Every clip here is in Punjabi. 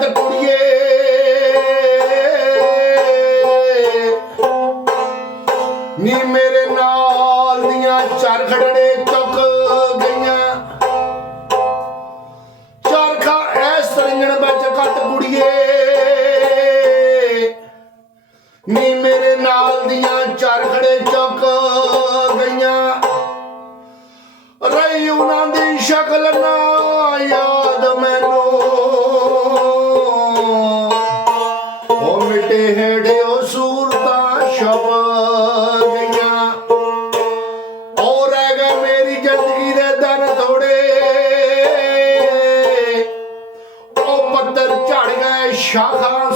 ਜਦ ਕੁੜੀਏ। ਸੂਰਤਾਂ ਸ਼ਮਾ ਗਈਆਂ ਔਰ ਮੇਰੀ ਜ਼ਿੰਦਗੀ ਦੇ ਦਿਨ ਥੋੜੇ ਉਹ ਪੱਤਰ ਝੜ ਗਏ, ਸ਼ਾਖਾਂ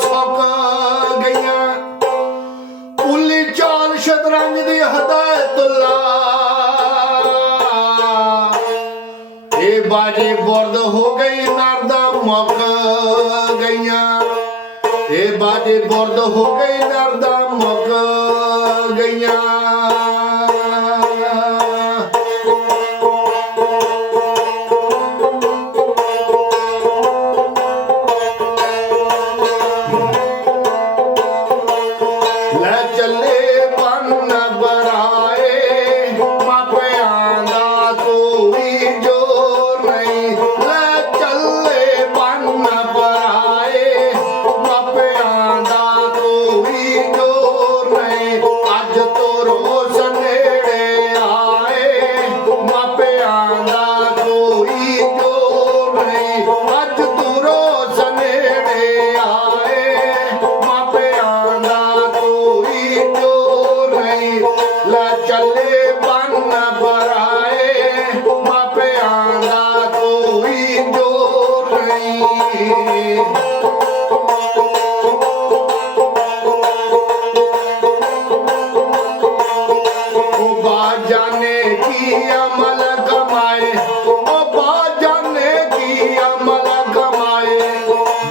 ਗਈਆਂ। ਪੁੱਲੀ ਚਾਲ ਸ਼ਤਰੰਜ ਦੀ ਹਦਾਇਤੁੱਲਾ ਇਹ ਬਾਜੀ ਬੁਰਦ ਹੋ ਗਈ ਨਰਦਾ ਮੌਕਾ बाद बर्द हो गई दर्द मक गैया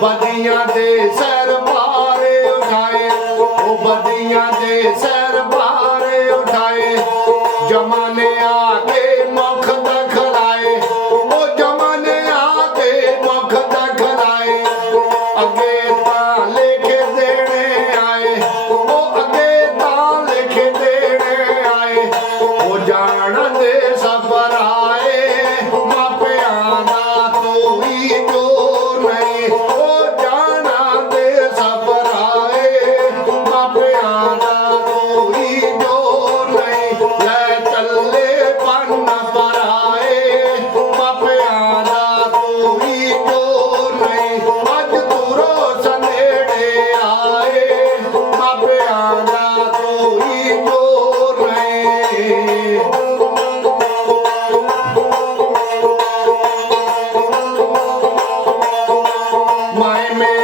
ਬਦੀਆਂ ਦੇ ਸਰ ਭਾਰੇ ਉਠਾਏ ਉਹ ਬਦੀਆਂ ਦੇ ਸਰ ਭਾਰੇ ਉਠਾਏ। ਜਮਾਨੇ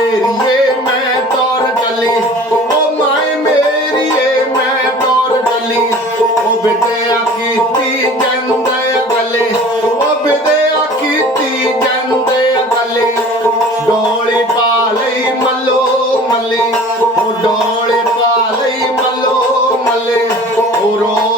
ਮੇਰੀਏ ਮੈਂ ਤੌਰ ਚੱਲੀ ਓ ਮਾਏ ਮੇਰੀਏ ਮੈਂ ਤੌਰ ਚੱਲੀ ਓ ਬਿਦਿਆ ਕੀਤੀ ਜਾਂਦੇ ਗੱਲੇ। ਓ ਬਿਦਿਆ ਕੀਤੀ ਜਾਂਦੇ ਗੱਲੇ। ਡੋਲੇ ਪਾ ਲਈ ਮੱਲੋ ਮੱਲੇ। ਓ ਡੋਲੇ ਪਾ ਲਈ ਮੱਲੋ ਮੱਲੇ। ਓ ਰੋ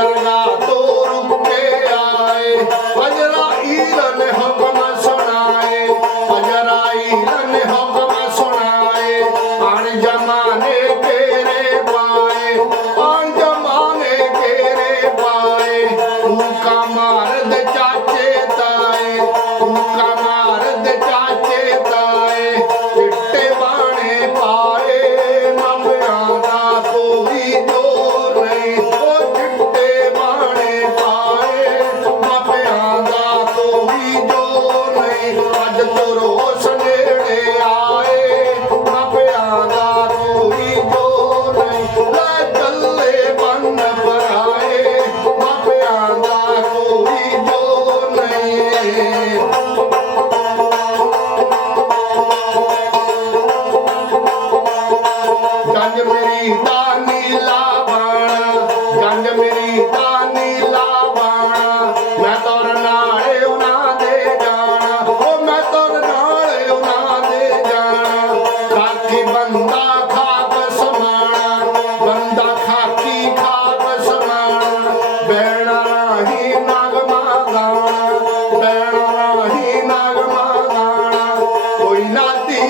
দাও না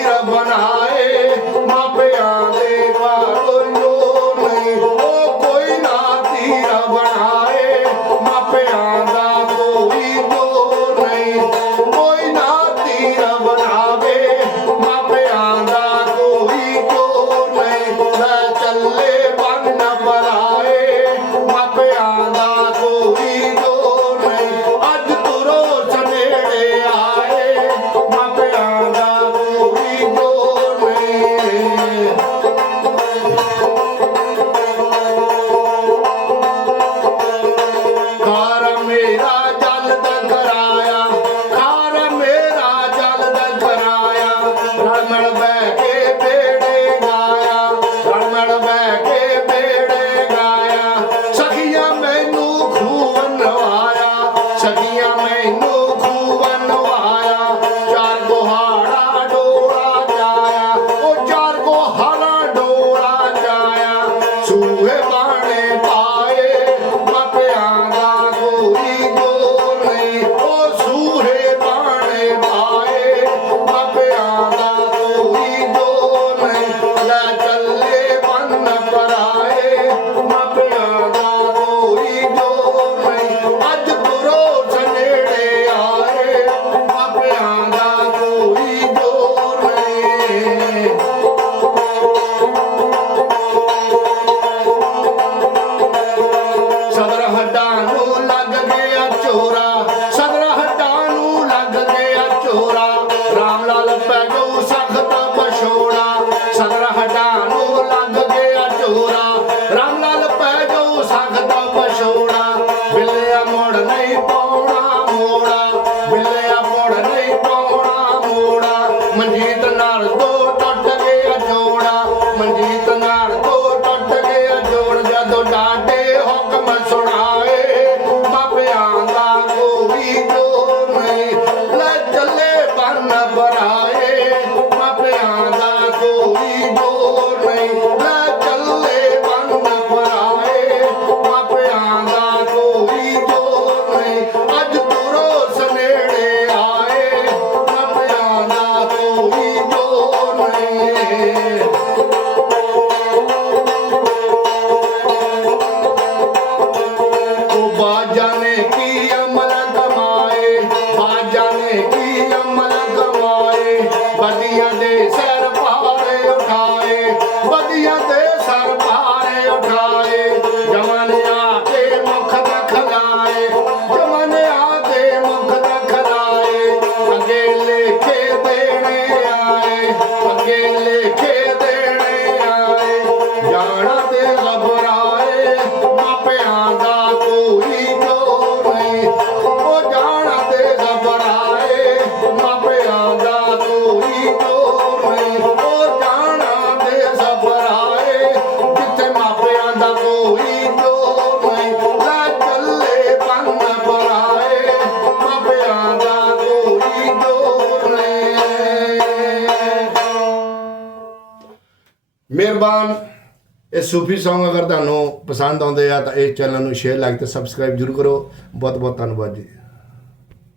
ਹੀਰਾ ਬਣਾਏ, ਮਾਪਿਆਂ ਦੇ ਵਾਲੋਂ ਕੋਈ ਨਾ ਤੀਰਾ ਬਣਾਏ, ਮਾਪਿਆਂ ਦਾ ਕੋਈ ਦੋ ਨਹੀਂ। ਕੋਈ ਨਾ ਤੀਰਾ ਬਣਾਵੇ, ਮਾਪਿਆਂ ਦਾ ਕੋਈ ਦੋ ਨਹੀਂ। ਲੈ ਚੱਲੇ মেরা dollars, four dollars. ਮਿਹਰਬਾਨ। ਇਹ ਸੂਫੀ Song ਅਗਰ ਤੁਹਾਨੂੰ ਪਸੰਦ ਆਉਂਦੇ ਆ ਤਾਂ ਇਹ ਚੈਨਲ ਨੂੰ ਸ਼ੇਅਰ ਲਾਈਕ ਤੇ ਸਬਸਕ੍ਰਾਈਬ ਜਰੂਰ ਕਰੋ। ਬਹੁਤ ਬਹੁਤ ਧੰਨਵਾਦ ਜੀ।